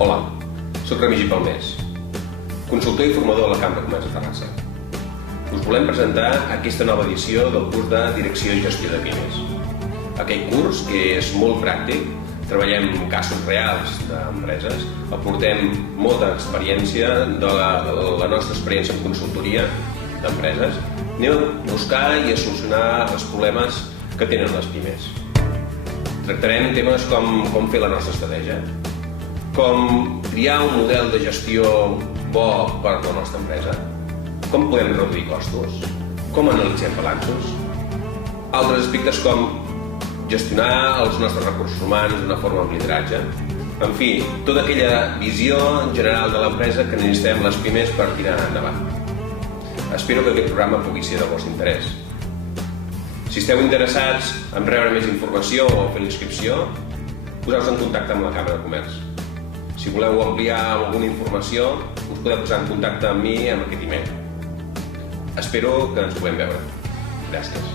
Hola, soc Remigi Palmés, consultor i formador de la Cambra de Comerç de Terrassa. Us volem presentar aquesta nova edició del curs de Direcció i Gestió de Pimes. Aquell curs que és molt pràctic, treballem casos reals d'empreses, aportem molta experiència de la nostra experiència en consultoria d'empreses. Anem a buscar i a solucionar els problemes que tenen les pimes. Tractarem temes com fer la nostra estratègia, com triar un model de gestió bo per a la nostra empresa, com podem reduir costos, com analitzem balanços, altres aspectes com gestionar els nostres recursos humans d'una forma amb lideratge, en fi, tota aquella visió general de l'empresa que necessitem les pimes per tirar endavant. Espero que aquest programa pugui ser del vostre interès. Si esteu interessats en rebre més informació o fer l'inscripció, poseu-vos en contacte amb la Cambra de Comerç. Si voleu ampliar alguna informació, us podeu posar en contacte amb mi amb aquest email. Espero que ens puguem veure. Gràcies.